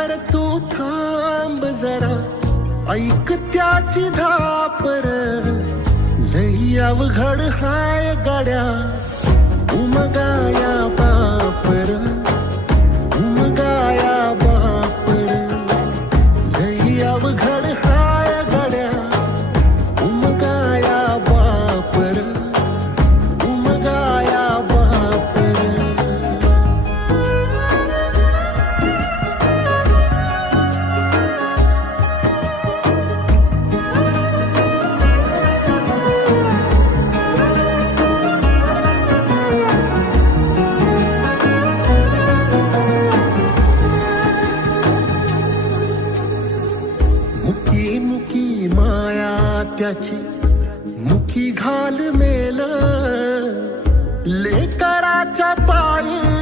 भर तू थांब जरा, ऐक त्याची धापर. लई अवघड हाय गाड्या उमगाया बापर, उमगाया बापर. लई अवघड हाय गाड्या उमगाया बापर, उमगाया बापर. मुकी मुकी माया त्याची मुकी घाल मेल, लेकराच्या पायी